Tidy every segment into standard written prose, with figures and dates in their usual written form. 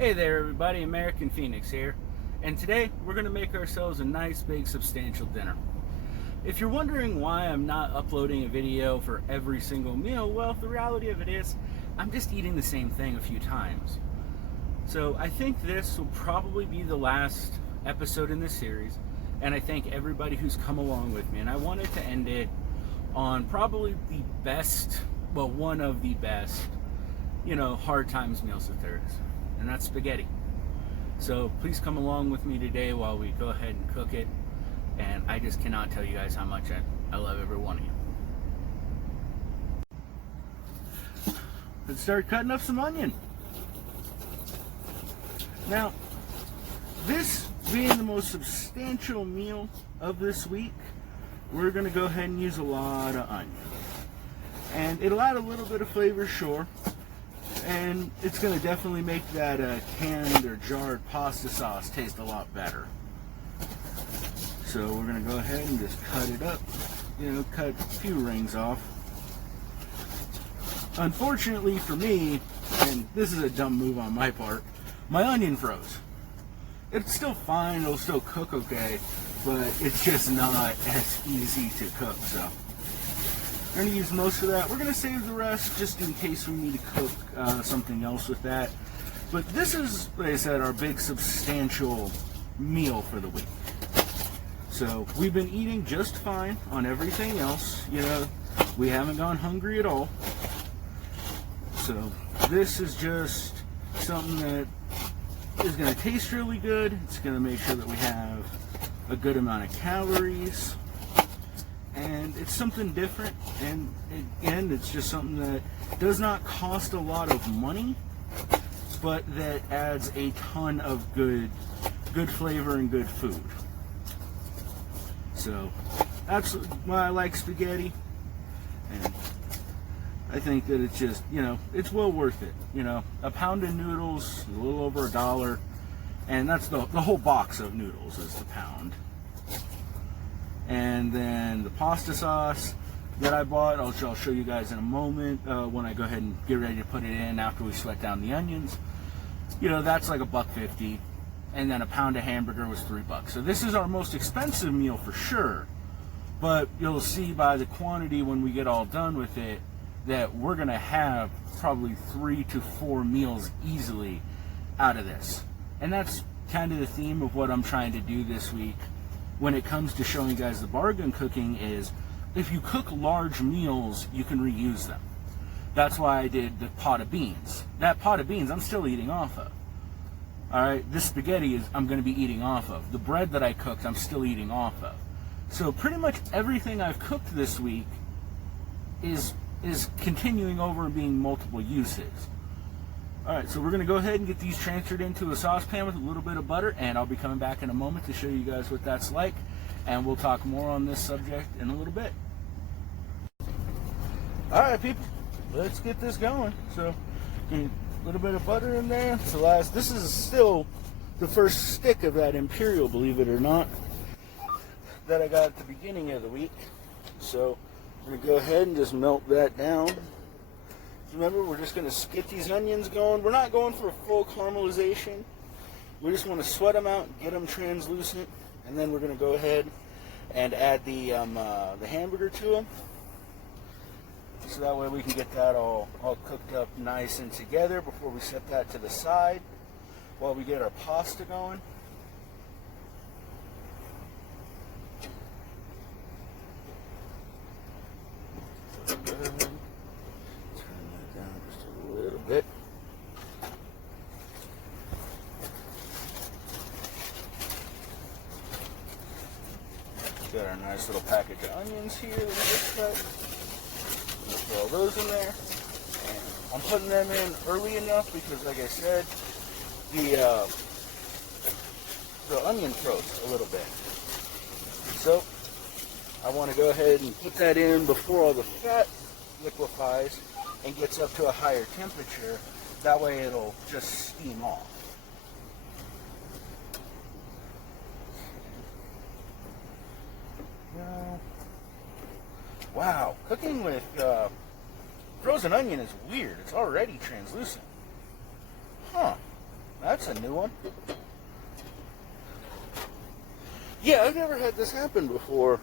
Hey there everybody, American Phoenix here, and today we're going to make ourselves a nice big substantial dinner. If you're wondering why I'm not uploading a video for every single meal, well, the reality of it is I'm just eating the same thing a few times. So I think this will probably be the last episode in this series, and I thank everybody who's come along with me, and I wanted to end it on probably the best, well, one of the best, hard times meals that there is. And that's spaghetti. So please come along with me today while we go ahead and cook it. And I just cannot tell you guys how much I love every one of you. Let's start cutting up some onion. Now, this being the most substantial meal of this week, we're going to go ahead and use a lot of onion. And it'll add a little bit of flavor, sure. And it's going to definitely make that canned or jarred pasta sauce taste a lot better. So we're going to go ahead and just cut it up, cut a few rings off. Unfortunately for me, and this is a dumb move on my part, my onion froze. It's still fine, it'll still cook okay, but it's just not as easy to cook, so. We're going to use most of that. We're going to save the rest just in case we need to cook something else with that. But this is, like I said, our big substantial meal for the week. So we've been eating just fine on everything else. We haven't gone hungry at all. So this is just something that is going to taste really good. It's going to make sure that we have a good amount of calories. And it's something different, and again, it's just something that does not cost a lot of money, but that adds a ton of good flavor and good food. So that's why I like spaghetti, and I think that it's just, it's well worth it. A pound of noodles, a little over $1, and that's the whole box of noodles is the pound. And then the pasta sauce that I bought, I'll show you guys in a moment when I go ahead and get ready to put it in after we sweat down the onions. That's like $1.50, and then a pound of hamburger was $3. So this is our most expensive meal for sure, but you'll see by the quantity when we get all done with it that we're gonna have probably 3 to 4 meals easily out of this. And that's kind of the theme of what I'm trying to do this week when it comes to showing you guys the bargain cooking is, if you cook large meals, you can reuse them. That's why I did the pot of beans. That pot of beans I'm still eating off of. Alright, this spaghetti I'm going to be eating off of. The bread that I cooked, I'm still eating off of. So pretty much everything I've cooked this week is continuing over and being multiple uses. Alright, so we're going to go ahead and get these transferred into a saucepan with a little bit of butter, and I'll be coming back in a moment to show you guys what that's like, and we'll talk more on this subject in a little bit. Alright people, let's get this going. So, a little bit of butter in there. This is still the first stick of that Imperial, believe it or not, that I got at the beginning of the week. So, I'm going to go ahead and just melt that down. Remember, we're just going to get these onions going. We're not going for a full caramelization. We just want to sweat them out, get them translucent, and then we're going to go ahead and add the hamburger to them. So that way we can get that all cooked up nice and together before we set that to the side while we get our pasta going. Bit. Got our nice little package of onions here that we just cut. Throw all those in there. And I'm putting them in early enough because, like I said, the onion froze a little bit. So I want to go ahead and put that in before all the fat liquefies and gets up to a higher temperature. That way it'll just steam off. Wow, cooking with frozen onion is weird. It's already translucent. Huh. That's that's a new one. Yeah, I've never had this happen before.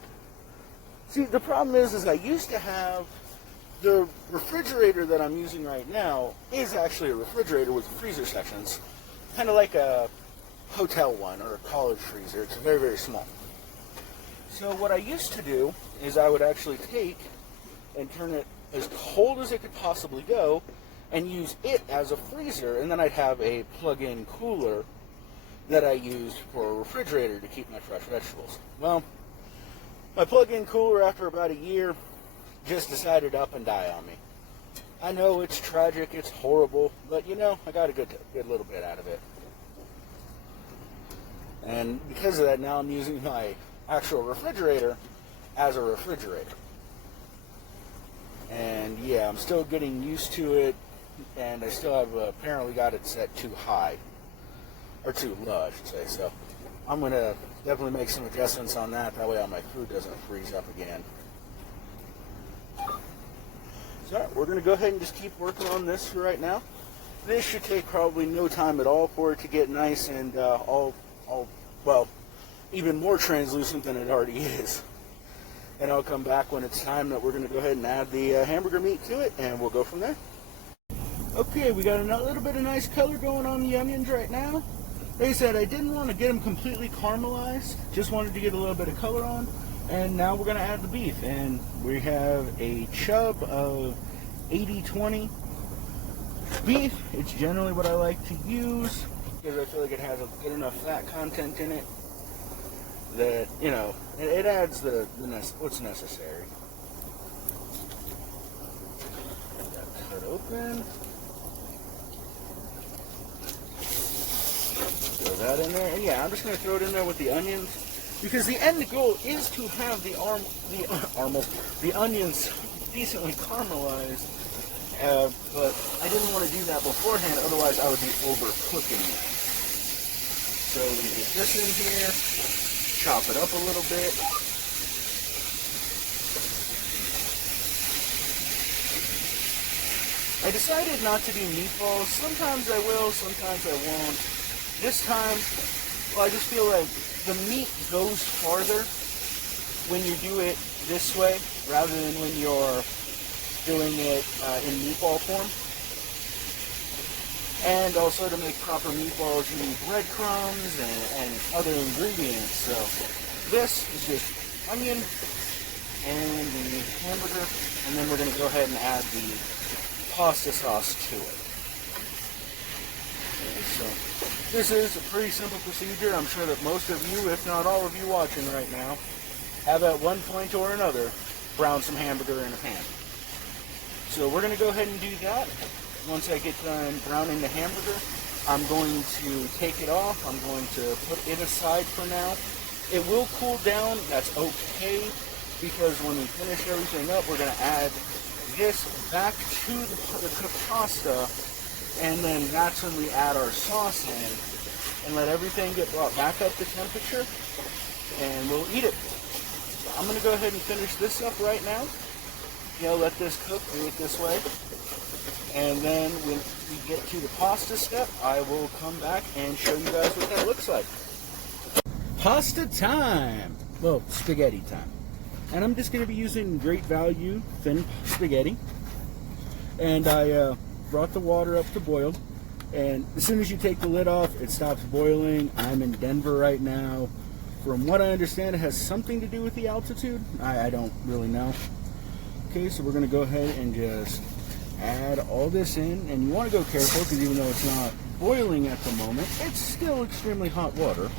See, the problem is I used to have the refrigerator that I'm using right now is actually a refrigerator with freezer sections, kind of like a hotel one or a college freezer. It's very, very small. So what I used to do is I would actually take and turn it as cold as it could possibly go and use it as a freezer, and then I'd have a plug-in cooler that I used for a refrigerator to keep my fresh vegetables. Well, my plug-in cooler, after about a year, just decided to up and die on me. I know it's tragic, it's horrible, but you know, I got a good little bit out of it. And because of that, now I'm using my actual refrigerator as a refrigerator. And yeah, I'm still getting used to it, and I still have apparently got it set too high. Or too low, I should say. So I'm going to definitely make some adjustments on that. That way all my food doesn't freeze up again. So we're going to go ahead and just keep working on this for right now. This should take probably no time at all for it to get nice and well, even more translucent than it already is. And I'll come back when it's time that we're going to go ahead and add the hamburger meat to it, and we'll go from there. Okay, we got a little bit of nice color going on the onions right now. Like I said, I didn't want to get them completely caramelized, just wanted to get a little bit of color on. And now we're going to add the beef, and we have a chub of 80-20 beef. It's generally what I like to use because I feel like it has a good enough fat content in it that, you know, it adds what's necessary. Cut open. Throw that in there, and yeah, I'm just going to throw it in there with the onions, because the end goal is to have the onions decently caramelized, but I didn't want to do that beforehand, otherwise I would be overcooking it. So we get this in here, chop it up a little bit. I decided not to do meatballs. Sometimes I will, sometimes I won't. This time, well, I just feel like the meat goes farther when you do it this way rather than when you're doing it in meatball form. And also, to make proper meatballs, you need breadcrumbs and other ingredients. So this is just onion and the hamburger, and then we're going to go ahead and add the pasta sauce to it. Okay, so this is a pretty simple procedure. I'm sure that most of you, if not all of you watching right now, have at one point or another browned some hamburger in a pan. So we're going to go ahead and do that. Once I get done browning the hamburger, I'm going to take it off. I'm going to put it aside for now. It will cool down. That's okay, because when we finish everything up, we're going to add this back to the cooked pasta, and then that's when we add our sauce in and let everything get brought back up to temperature, and we'll eat it. I'm going to go ahead and finish this up right now. You know, let this cook, do it this way. And then when we get to the pasta step, I will come back and show you guys what that looks like. Pasta time! Well, spaghetti time. And I'm just going to be using Great Value thin spaghetti. And I brought the water up to boil. And as soon as you take the lid off, it stops boiling. I'm in Denver right now. From what I understand, it has something to do with the altitude. I don't really know. Okay, so we're going to go ahead and just add all this in, and you want to go careful because even though it's not boiling at the moment, it's still extremely hot water.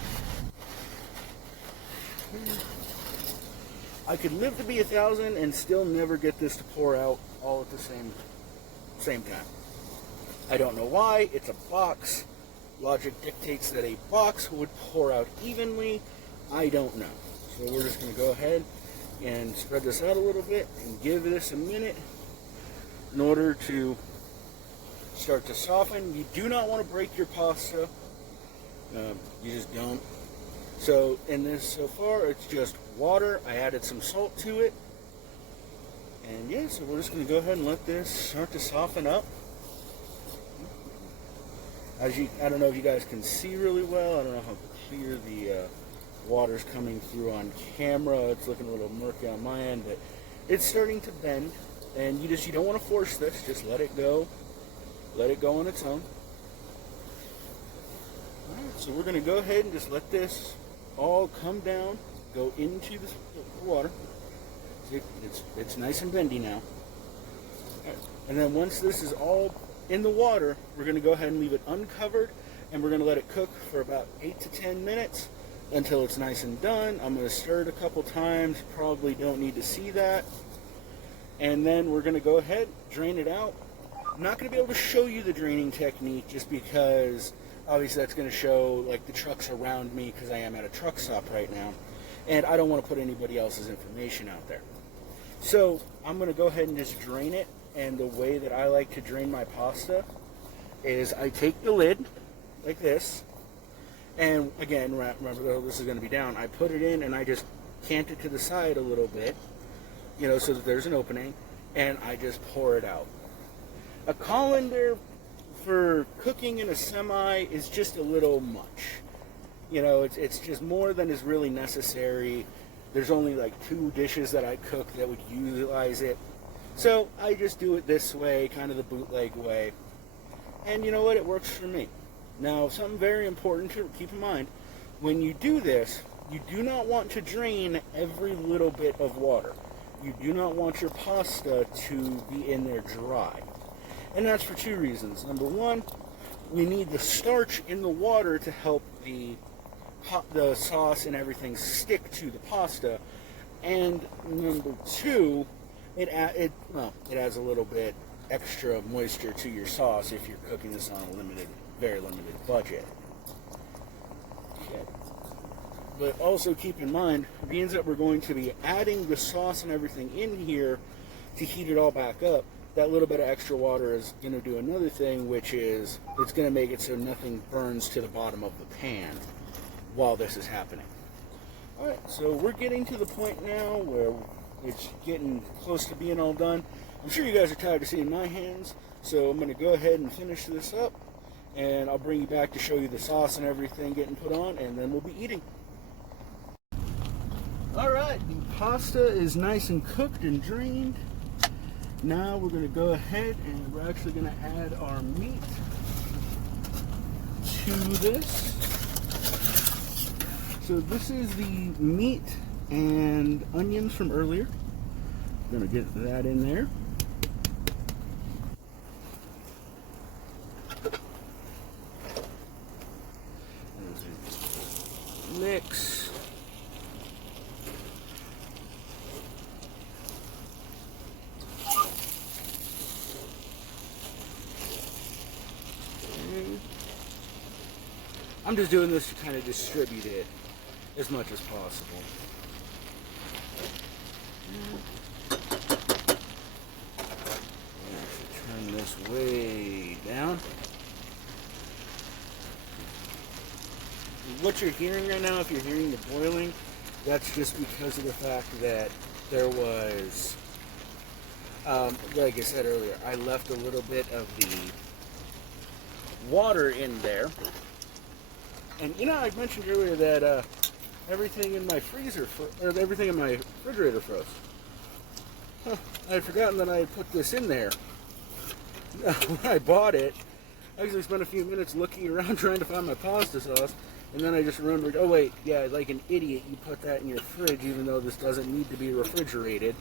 I could live to be 1,000 and still never get this to pour out all at the same time. I don't know why. It's a box. Logic dictates that a box would pour out evenly. I don't know. So we're just going to go ahead and spread this out a little bit and give this a minute in order to start to soften. You do not want to break your pasta. You just don't. So in this so far, it's just water. I added some salt to it. And yeah, so we're just going to go ahead and let this start to soften up. I don't know if you guys can see really well. I don't know how clear the water's coming through on camera. It's looking a little murky on my end, but it's starting to bend, and you don't want to force this. Just let it go. Let it go on its own. All right, so we're going to go ahead and just let this all come down, go into the water. See, it's nice and bendy now. Right. And then once this is all in the water, we're going to go ahead and leave it uncovered, and we're going to let it cook for about 8 to 10 minutes until it's nice and done. I'm going to stir it a couple times. Probably don't need to see that. And then we're going to go ahead, drain it out. I'm not going to be able to show you the draining technique just because obviously that's going to show like the trucks around me, because I am at a truck stop right now, and I don't want to put anybody else's information out there. So I'm going to go ahead and just drain it, and the way that I like to drain my pasta is I take the lid like this, and again, remember this is going to be down, I put it in and I just cant it to the side a little bit, so that there's an opening, and I just pour it out. A colander for cooking in a semi is just a little much. It's just more than is really necessary. There's only like 2 dishes that I cook that would utilize it. So I just do it this way, kind of the bootleg way. And you know what? It works for me. Now, something very important to keep in mind, when you do this, you do not want to drain every little bit of water. You do not want your pasta to be in there dry. And that's for 2 reasons. Number 1, we need the starch in the water to help the sauce and everything stick to the pasta. And number 2, it adds a little bit extra moisture to your sauce if you're cooking this on a very limited budget. Okay. But also keep in mind, being that we're going to be adding the sauce and everything in here to heat it all back up, that little bit of extra water is going to do another thing, which is it's going to make it so nothing burns to the bottom of the pan while this is happening. Alright, so we're getting to the point now where it's getting close to being all done. I'm sure you guys are tired of seeing my hands, so I'm going to go ahead and finish this up, and I'll bring you back to show you the sauce and everything getting put on, and then we'll be eating. Alright, the pasta is nice and cooked and drained. Now we're going to go ahead and we're actually going to add our meat to this. So this is the meat and onions from earlier. I'm going to get that in there. Mix. I'm just doing this to kind of distribute it as much as possible. Turn this way down. What you're hearing right now, if you're hearing the boiling, that's just because of the fact that there was, like I said earlier, I left a little bit of the water in there. And I mentioned earlier that everything in my everything in my refrigerator froze. Huh, I had forgotten that I had put this in there. When I bought it, I actually spent a few minutes looking around trying to find my pasta sauce, and then I just remembered, oh wait, yeah, like an idiot, you put that in your fridge even though this doesn't need to be refrigerated.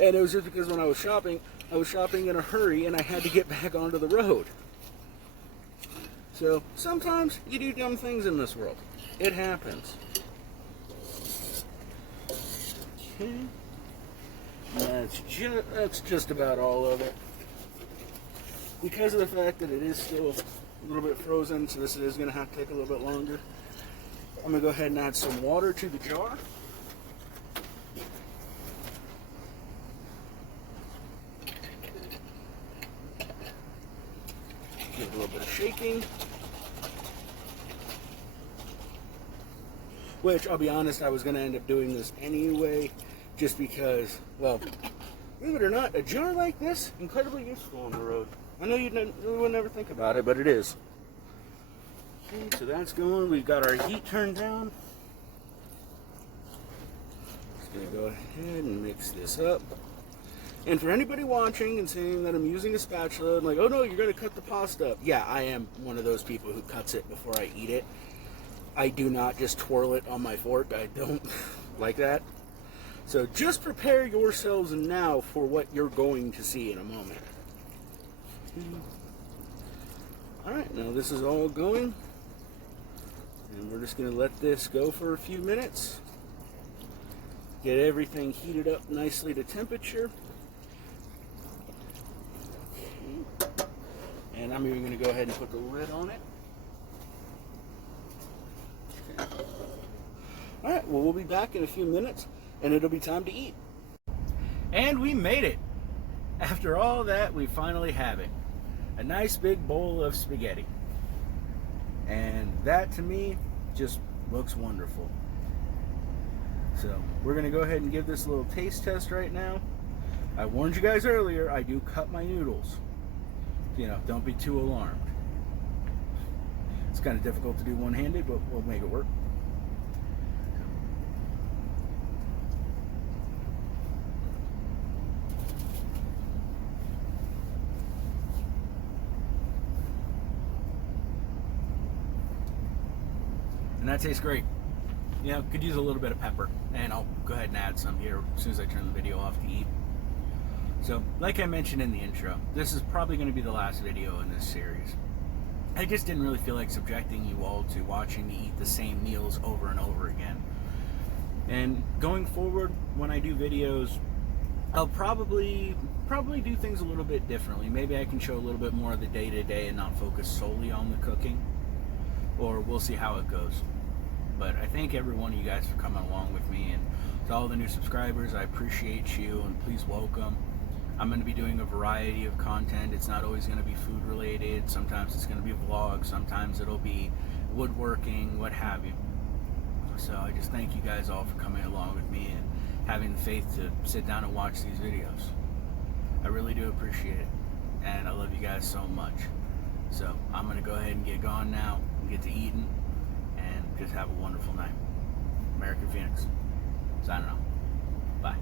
And it was just because when I was shopping in a hurry and I had to get back onto the road. So sometimes you do dumb things in this world. It happens. Okay. That's just about all of it. Because of the fact that it is still a little bit frozen, so this is going to have to take a little bit longer, I'm going to go ahead and add some water to the jar. Give it a little bit of shaking. Which, I'll be honest, I was going to end up doing this anyway, just because, well, believe it or not, a jar like this, incredibly useful on the road. I know you would never think about it, but it is. Okay, so that's going. We've got our heat turned down. Just gonna go ahead and mix this up. And for anybody watching and saying that I'm using a spatula and like, oh no, you're gonna cut the pasta up. Yeah, I am one of those people who cuts it before I eat it. I do not just twirl it on my fork. I don't like that. So just prepare yourselves now for what you're going to see in a moment. Alright, now this is all going. And we're just going to let this go for a few minutes. Get everything heated up nicely to temperature. Okay. And I'm even going to go ahead and put the lid on it. Okay. Alright, well, we'll be back in a few minutes, and it'll be time to eat. And we made it! After all that, we finally have it. A nice big bowl of spaghetti. And that, to me, just looks wonderful. So, we're going to go ahead and give this a little taste test right now. I warned you guys earlier, I do cut my noodles. You know, don't be too alarmed. It's kind of difficult to do one-handed, but we'll make it work. And that tastes great. You know, could use a little bit of pepper, and I'll go ahead and add some here as soon as I turn the video off to eat. So, like I mentioned in the intro, this is probably going to be the last video in this series. I just didn't really feel like subjecting you all to watching me eat the same meals over and over again. And going forward, when I do videos, I'll probably do things a little bit differently. Maybe I can show a little bit more of the day-to-day and not focus solely on the cooking. Or we'll see how it goes. But I thank every one of you guys for coming along with me, and to all the new subscribers, I appreciate you, and please welcome. I'm going to be doing a variety of content. It's not always going to be food related. Sometimes it's going to be vlogs. Sometimes it'll be woodworking, what have you. So I just thank you guys all for coming along with me and having the faith to sit down and watch these videos. I really do appreciate it, and I love you guys so much. So I'm going to go ahead and get going now and get to eating, and just have a wonderful night. American Phoenix, signing off. Bye.